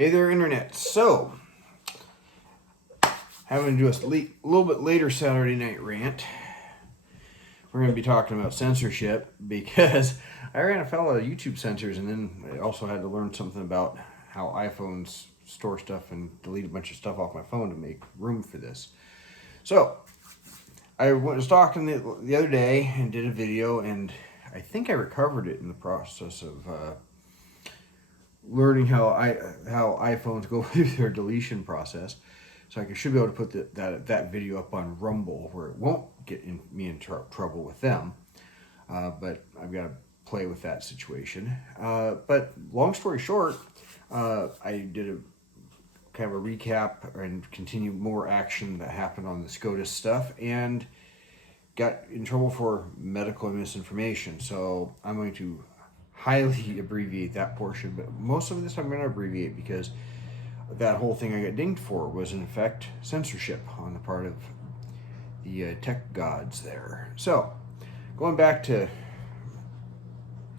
Hey there, Internet. So, having to do a little bit later Saturday Night Rant. We're going to be talking about censorship because I ran afoul of YouTube censors, and then I also had to learn something about how iPhones store stuff and delete a bunch of stuff off my phone to make room for this. So, I was talking the other day and did a video, and I think I recovered it in the process of learning how iPhones go through their deletion process. So I should be able to put that video up on Rumble where it won't get me in trouble with them. But I've got to play with that situation. But long story short, I did a kind of a recap and continue more action that happened on the SCOTUS stuff and got in trouble for medical misinformation. So I'm going to highly abbreviate that portion, but most of this I'm going to abbreviate because that whole thing I got dinged for was in effect censorship on the part of the tech gods there. So going back to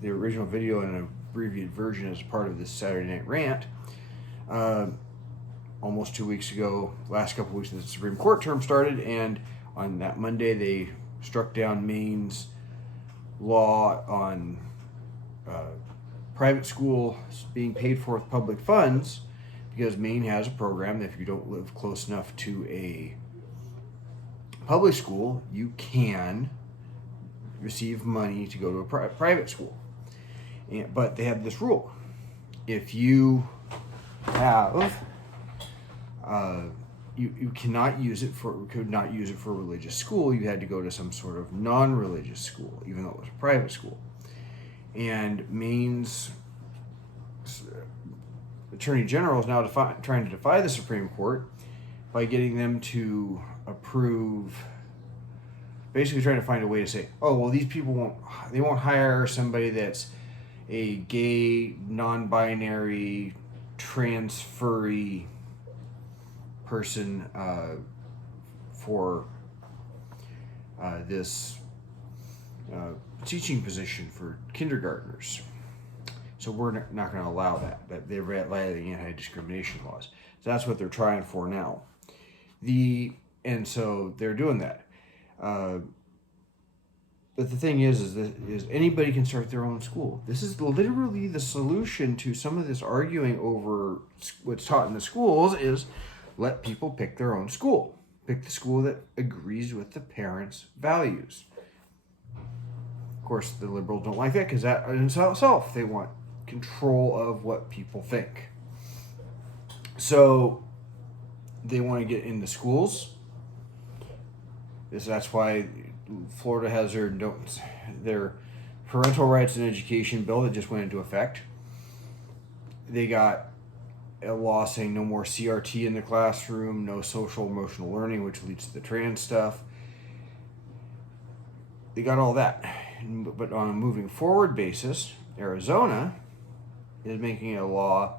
the original video in an abbreviated version as part of this Saturday Night Rant, almost 2 weeks ago, last couple weeks, the Supreme Court term started, and on that Monday they struck down Maine's law on private schools being paid for with public funds, because Maine has a program that if you don't live close enough to a public school, you can receive money to go to a private school. But they have this rule: if you have you could not use it for a religious school. You had to go to some sort of non-religious school, even though it was a private school. And Maine's Attorney General is now trying to defy the Supreme Court by getting them to approve, basically trying to find a way to say, oh, well, these people won't hire somebody that's a gay, non-binary, trans-furry person for this teaching position for kindergartners. So we're not going to allow that they're violating anti-discrimination laws. So that's what they're trying for now. And so they're doing that. But the thing is anybody can start their own school. This is literally the solution to some of this arguing over what's taught in the schools is let people pick their own school. Pick the school that agrees with the parents' values. Of course, the liberals don't like that because that in itself, they want control of what people think. So they want to get into schools. That's why Florida has their parental rights and education bill that just went into effect. They got a law saying no more CRT in the classroom, no social emotional learning, which leads to the trans stuff. They got all that. But on a moving forward basis, Arizona is making a law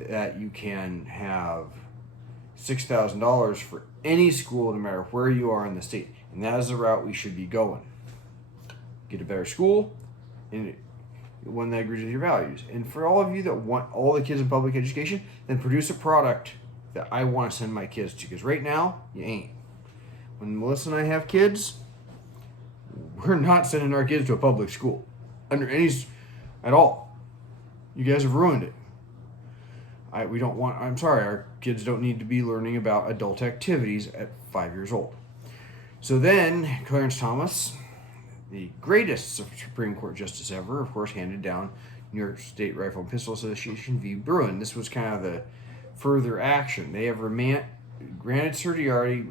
that you can have $6,000 for any school, no matter where you are in the state. And that is the route we should be going. Get a better school, and one that agrees with your values. And for all of you that want all the kids in public education, then produce a product that I want to send my kids to. Because right now, you ain't. When Melissa and I have kids, we're not sending our kids to a public school under any at all. You guys have ruined it. I'm sorry, our kids don't need to be learning about adult activities at 5 years old. So then, Clarence Thomas, the greatest Supreme Court justice ever, of course, handed down New York State Rifle and Pistol Association v. Bruin. This was kind of the further action. They have granted certiorari,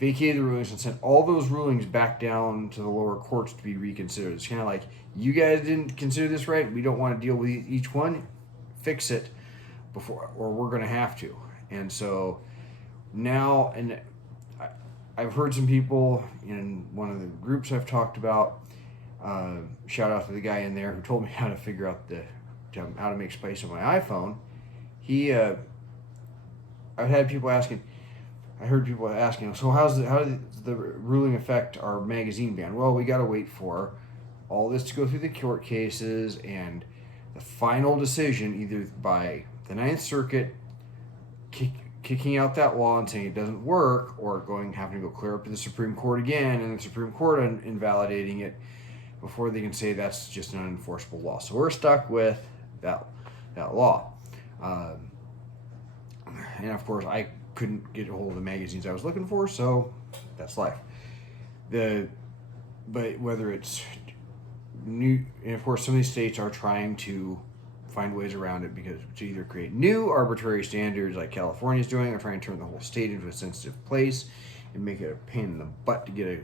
vacated the rulings, and sent all those rulings back down to the lower courts to be reconsidered. It's kind of like, you guys didn't consider this right. We don't want to deal with each one. Fix it before, or we're going to have to. And so now, and I've heard some people in one of the groups I've talked about, shout out to the guy in there who told me how to figure out how to make space on my iPhone. I've had people asking, I heard people asking, so how does the ruling affect our magazine ban? Well, we got to wait for all this to go through the court cases and the final decision, either by the Ninth Circuit kicking out that law and saying it doesn't work, or having to go clear up to the Supreme Court again, and the Supreme Court invalidating it before they can say that's just an unenforceable law. So we're stuck with that law. And of course, I couldn't get a hold of the magazines I was looking for, so that's life. But whether it's new, and of course, some of these states are trying to find ways around it, because to either create new arbitrary standards like California's doing, or trying to turn the whole state into a sensitive place and make it a pain in the butt to get a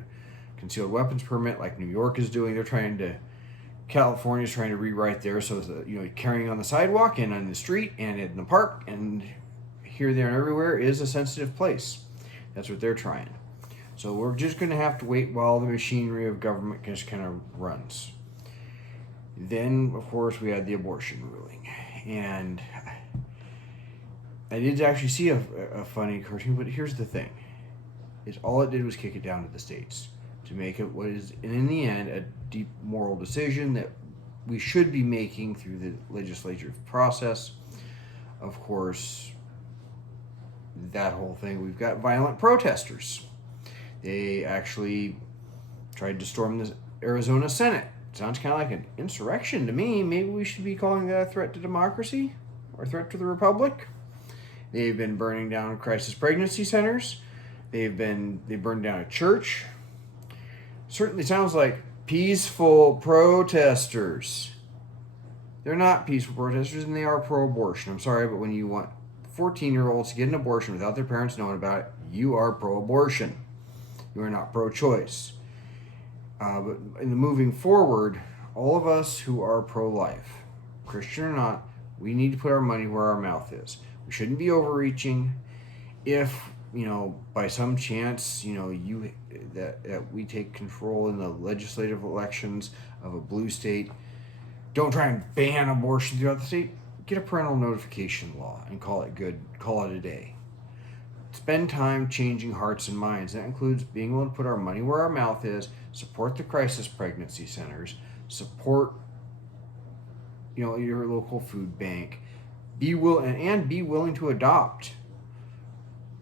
concealed weapons permit like New York is doing. California's trying to rewrite theirs so that, carrying on the sidewalk and on the street and in the park and here, there, and everywhere is a sensitive place. That's what they're trying. So we're just going to have to wait while the machinery of government just kind of runs. Then, of course, we had the abortion ruling. And I did actually see a funny cartoon, but here's the thing. All it did was kick it down to the states to make it what is, in the end, a deep moral decision that we should be making through the legislative process. Of course, that whole thing, we've got violent protesters. They actually tried to storm the Arizona Senate. Sounds kind of like an insurrection to me. Maybe we should be calling that a threat to democracy or threat to the republic. They've been burning down crisis pregnancy centers. They burned down a church. Certainly sounds like peaceful protesters. They're not peaceful protesters, and they are pro-abortion. I'm sorry, but when you want 14-year-olds to get an abortion without their parents knowing about it, you are pro-abortion. You are not pro-choice. But in the moving forward, all of us who are pro-life, Christian or not, we need to put our money where our mouth is. We shouldn't be overreaching. If, by some chance, that we take control in the legislative elections of a blue state, don't try and ban abortion throughout the state. Get a parental notification law and call it good. Call it a day. Spend time changing hearts and minds. That includes being able to put our money where our mouth is, support the crisis pregnancy centers, support, your local food bank, be willing to adopt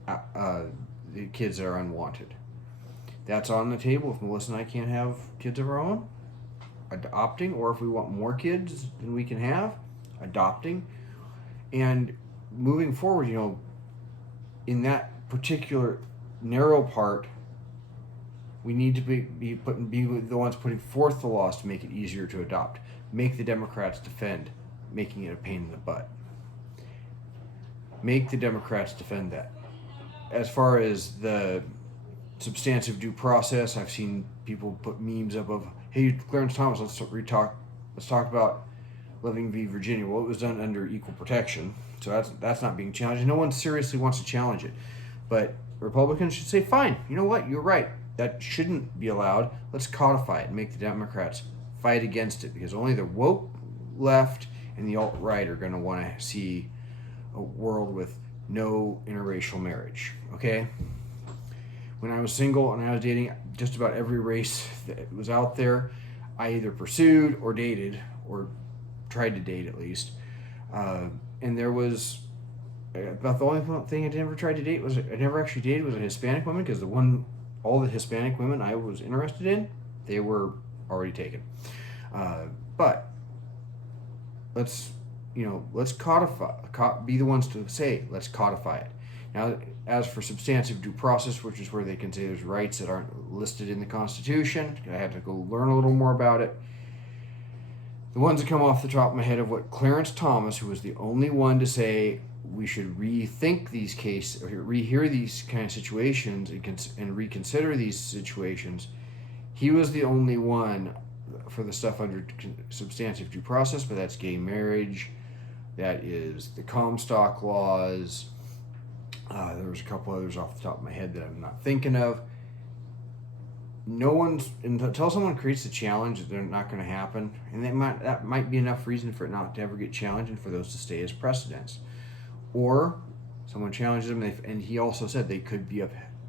the kids that are unwanted. That's on the table. If Melissa and I can't have kids of our own, adopting, or if we want more kids than we can have, adopting. And moving forward, in that particular narrow part, we need to be the ones putting forth the laws to make it easier to adopt. Make the Democrats defend making it a pain in the butt. Make the Democrats defend that. As far as the substantive due process, I've seen people put memes up of, hey, Clarence Thomas, let's talk about Loving v. Virginia. Well, it was done under equal protection, so that's not being challenged. No one seriously wants to challenge it. But Republicans should say, fine, you know what, you're right. That shouldn't be allowed. Let's codify it and make the Democrats fight against it, because only the woke left and the alt-right are going to want to see a world with no interracial marriage, okay? When I was single and I was dating, just about every race that was out there, I either pursued or dated, or tried to date at least. And there was about the only thing I never tried to date was, I never actually dated, was a Hispanic woman, because all the Hispanic women I was interested in, they were already taken. But let's codify, be the ones to say, let's codify it. Now, as for substantive due process, which is where they can say there's rights that aren't listed in the Constitution, I had to go learn a little more about it. The ones that come off the top of my head of what Clarence Thomas, who was the only one to say we should rethink these cases, or rehear these kind of situations and reconsider these situations, he was the only one for the stuff under substantive due process, but that's gay marriage, that is the Comstock laws. There was a couple others off the top of my head that I'm not thinking of. Until someone creates a challenge, they're not going to happen, and that might be enough reason for it not to ever get challenged and for those to stay as precedents. Or someone challenges them, and he also said they could be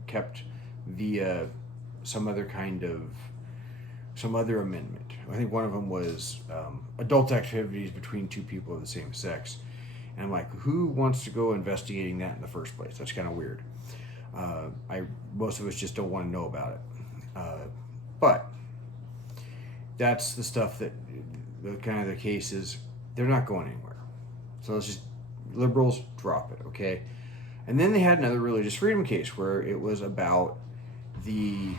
kept via some other kind of some other amendment. I think one of them was adult activities between two people of the same sex. And I'm like, who wants to go investigating that in the first place? That's kind of weird. Most of us just don't want to know about it. But that's the stuff that the kind of the cases, they're not going anywhere. So let's just, liberals, drop it, okay? And then they had another religious freedom case where it was about the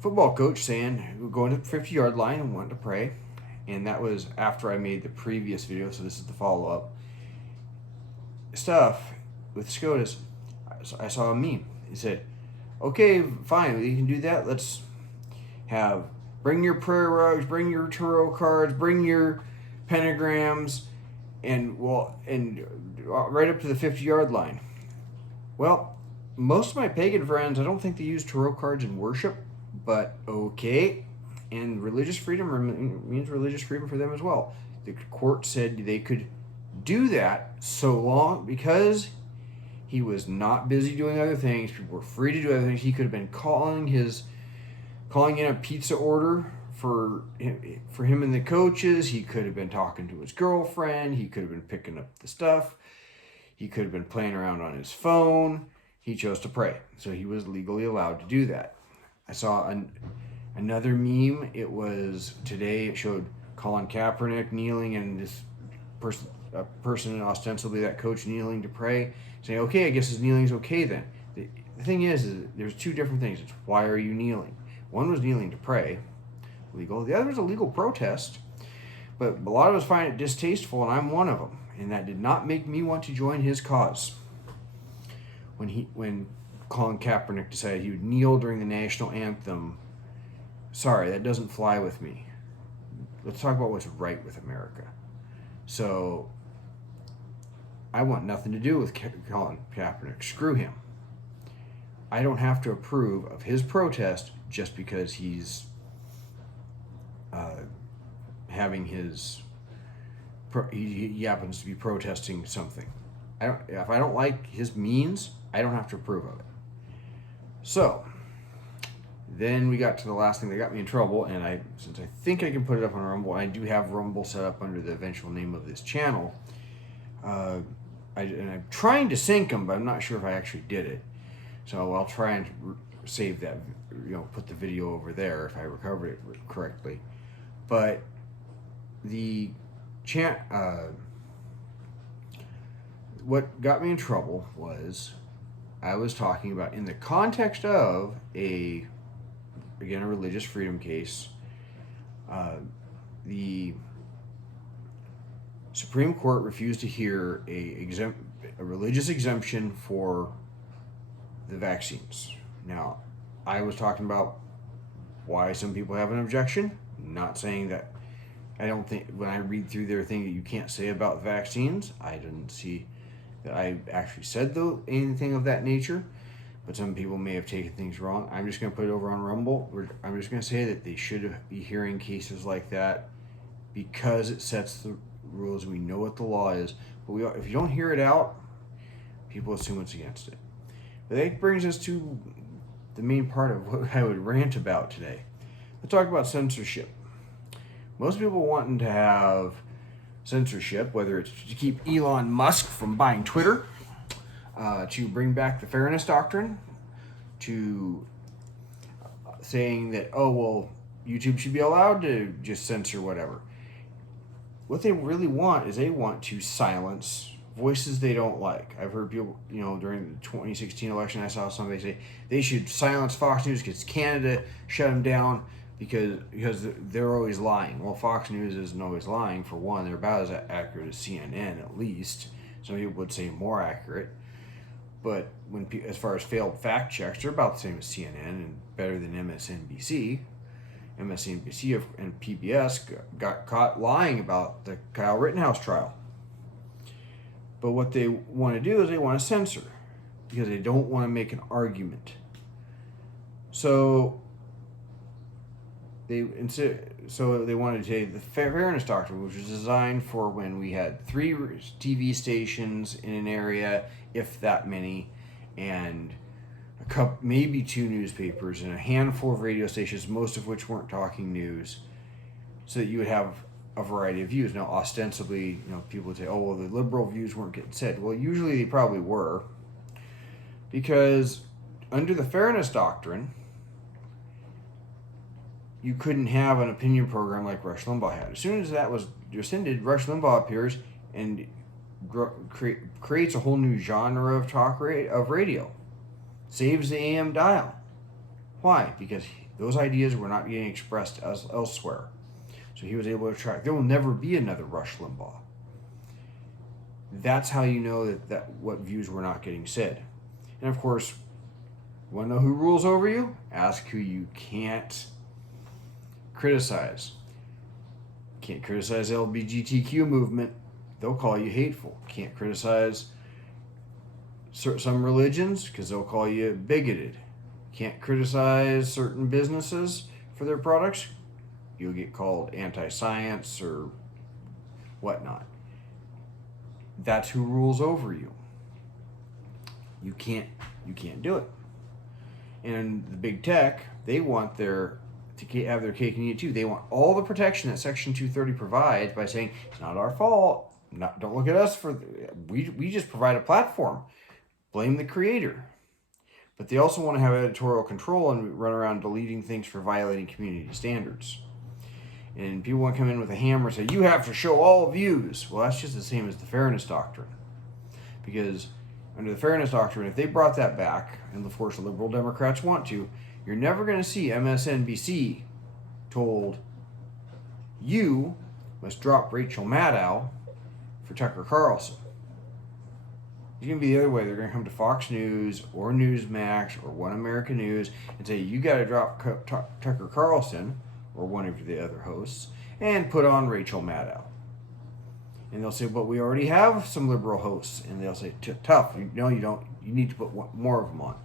football coach saying, we're going to the 50-yard line and wanting to pray. And that was after I made the previous video, so this is the follow-up stuff with SCOTUS. I saw a meme. He said, okay, fine, you can do that. Let's bring your prayer rugs, bring your tarot cards, bring your pentagrams, and right up to the 50-yard line. Well, most of my pagan friends, I don't think they use tarot cards in worship, but okay. And religious freedom means religious freedom for them as well. The court said they could do that so long, because he was not busy doing other things. People were free to do other things. He could have been calling in a pizza order for him and the coaches. He could have been talking to his girlfriend. He could have been picking up the stuff. He could have been playing around on his phone. He chose to pray, so he was legally allowed to do that. I saw another meme. It was today. It showed Colin Kaepernick kneeling, and this person ostensibly that coach kneeling to pray, saying, okay, I guess his kneeling's okay then. The thing is there's two different things. It's why are you kneeling? One was kneeling to pray, legal. The other was a legal protest. But a lot of us find it distasteful, and I'm one of them. And that did not make me want to join his cause. When Colin Kaepernick decided he would kneel during the national anthem, sorry, that doesn't fly with me. Let's talk about what's right with America. So, I want nothing to do with Colin Kaepernick. Screw him. I don't have to approve of his protest just because he's having his... He happens to be protesting something. If I don't like his means, I don't have to approve of it. So, then we got to the last thing that got me in trouble, and since I think I can put it up on Rumble, I do have Rumble set up under the eventual name of this channel. And I'm trying to sync them, but I'm not sure if I actually did it. So I'll try and save that, put the video over there if I recovered it correctly. But the what got me in trouble was I was talking about, in the context of a religious freedom case, the Supreme Court refused to hear a religious exemption for the vaccines. Now, I was talking about why some people have an objection. Not saying that. I don't think, when I read through their thing that you can't say about vaccines, I didn't see that I actually said anything of that nature. But some people may have taken things wrong. I'm just going to put it over on Rumble. I'm just going to say that they should be hearing cases like that because it sets the rules. We know what the law is. But if you don't hear it out, people assume it's against it. But that brings us to the main part of what I would rant about today. Let's talk about censorship. Most people wanting to have censorship, whether it's to keep Elon Musk from buying Twitter, to bring back the fairness doctrine, to saying that, oh, well, YouTube should be allowed to just censor whatever. What they really want is they want to silence voices they don't like. I've heard people, during the 2016 election, I saw somebody say they should silence Fox News because Canada shut them down because they're always lying. Well, Fox News isn't always lying. For one, they're about as accurate as CNN, at least. Some people would say more accurate. But as far as failed fact checks, they're about the same as CNN and better than MSNBC. MSNBC and PBS got caught lying about the Kyle Rittenhouse trial. But what they want to do is they want to censor because they don't want to make an argument. So they wanted to take the fairness doctrine, which was designed for when we had 3 TV stations in an area, if that many, and a maybe 2 newspapers and a handful of radio stations, most of which weren't talking news, so that you would have a variety of views. Now, ostensibly, people would say, oh, well, the liberal views weren't getting said. Well, usually they probably were, because under the Fairness Doctrine, you couldn't have an opinion program like Rush Limbaugh had. As soon as that was rescinded, Rush Limbaugh appears and creates a whole new genre of of radio. Saves the AM dial. Why? Because those ideas were not getting expressed elsewhere. So he was able to attract. There will never be another Rush Limbaugh. That's how you know that what views were not getting said. And of course, you want to know who rules over you? Ask who you can't criticize. Can't criticize the LGBTQ movement. They'll call you hateful. Can't criticize some religions because they'll call you bigoted. Can't criticize certain businesses for their products. You'll get called anti-science or whatnot. That's who rules over you. You can't do it. And the big tech, they want to have their cake and eat it too. They want all the protection that Section 230 provides by saying it's not our fault. Don't look at us we just provide a platform. Blame the creator. But they also want to have editorial control and run around deleting things for violating community standards. And people want to come in with a hammer and say, you have to show all views. Well, that's just the same as the Fairness Doctrine. Because under the Fairness Doctrine, if they brought that back, and of course the liberal Democrats want to, you're never going to see MSNBC told, you must drop Rachel Maddow for Tucker Carlson. It's going to be the other way. They're going to come to Fox News or Newsmax or One American News and say, you got to drop Tucker Carlson or one of the other hosts and put on Rachel Maddow. And they'll say, but we already have some liberal hosts. And they'll say, tough. No, you don't. You need to put more of them on.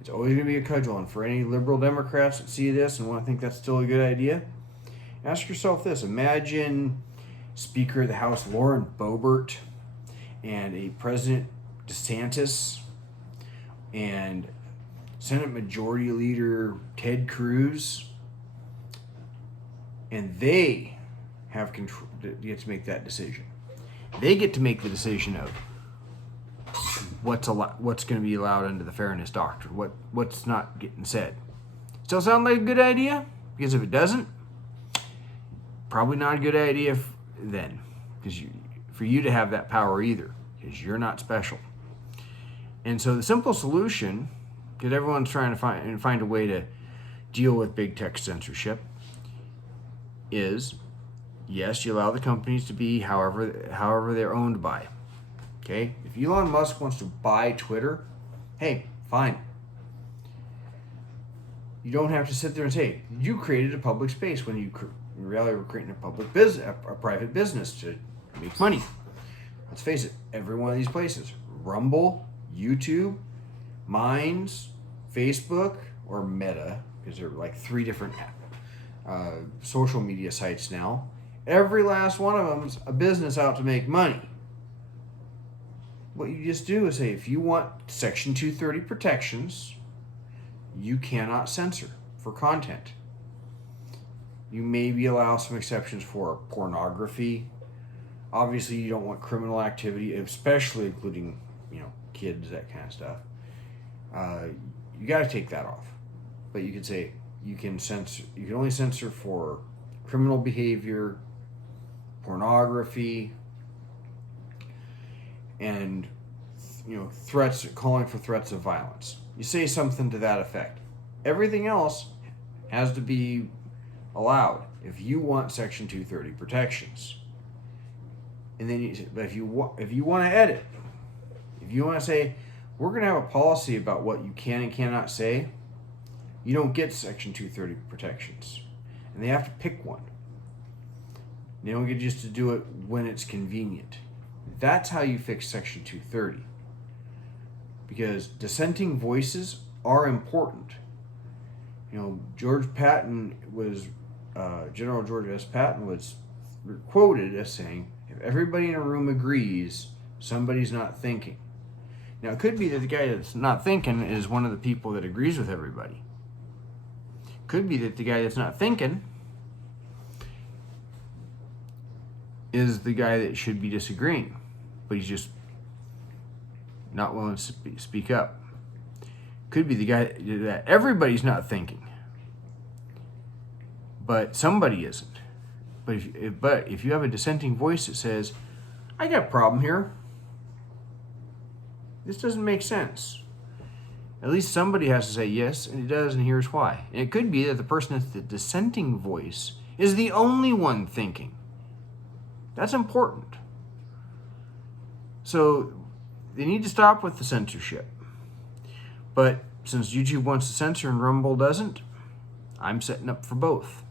It's always going to be a cudgel. And for any liberal Democrats that see this and want to think that's still a good idea, ask yourself this. Imagine Speaker of the House Lauren Boebert and a President DeSantis and Senate Majority Leader Ted Cruz, and they have control. Get to make that decision. They get to make the decision of what's going to be allowed under the Fairness Doctrine, what's not getting said. Still sound like a good idea? Because if it doesn't, probably not a good idea then, because for you to have that power either, because you're not special. And so the simple solution, because everyone's trying to find a way to deal with big tech censorship, is yes, you allow the companies to be however they're owned by. Okay, if Elon Musk wants to buy Twitter, hey, fine. You don't have to sit there and say you created a public space when you in reality were creating a public business, a private business to make money. Let's face it, every one of these places, Rumble, YouTube, Minds, Facebook, or Meta, because there are like 3 different social media sites now. Every last one of them is a business out to make money. What you just do is say, if you want Section 230 protections, you cannot censor for content. You maybe allow some exceptions for pornography. Obviously, you don't want criminal activity, especially including, kids, that kind of stuff. You got to take that off. But you could say you can only censor for criminal behavior, pornography, and threats, calling for threats of violence. You say something to that effect. Everything else has to be allowed if you want Section 230 protections. And then but if you want to edit, if you want to say we're going to have a policy about what you can and cannot say, you don't get Section 230 protections, and they have to pick one. They don't get just to do it when it's convenient. That's how you fix Section 230. Because dissenting voices are important. George Patton was, General George S. Patton was quoted as saying, if everybody in a room agrees, somebody's not thinking. Now, it could be that the guy that's not thinking is one of the people that agrees with everybody. Could be that the guy that's not thinking is the guy that should be disagreeing, but he's just not willing to speak up. Could be the guy that everybody's not thinking, but somebody isn't. But if you have a dissenting voice that says, I got a problem here, this doesn't make sense, at least somebody has to say yes, and it does, and here's why. And it could be that the person that's the dissenting voice is the only one thinking. That's important. So they need to stop with the censorship. But since YouTube wants to censor and Rumble doesn't, I'm setting up for both.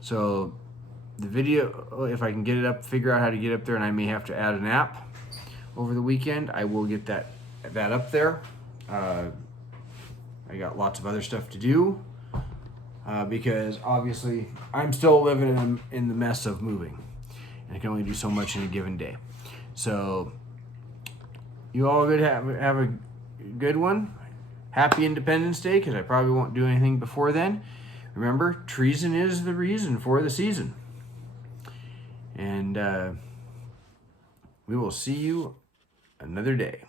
So the video, if I can get it up, figure out how to get up there, and I may have to add an app over the weekend, I will get that up there. I got lots of other stuff to do because obviously I'm still living in the mess of moving. And I can only do so much in a given day. So you all have a good one. Happy Independence Day, because I probably won't do anything before then. Remember, treason is the reason for the season. And we will see you another day.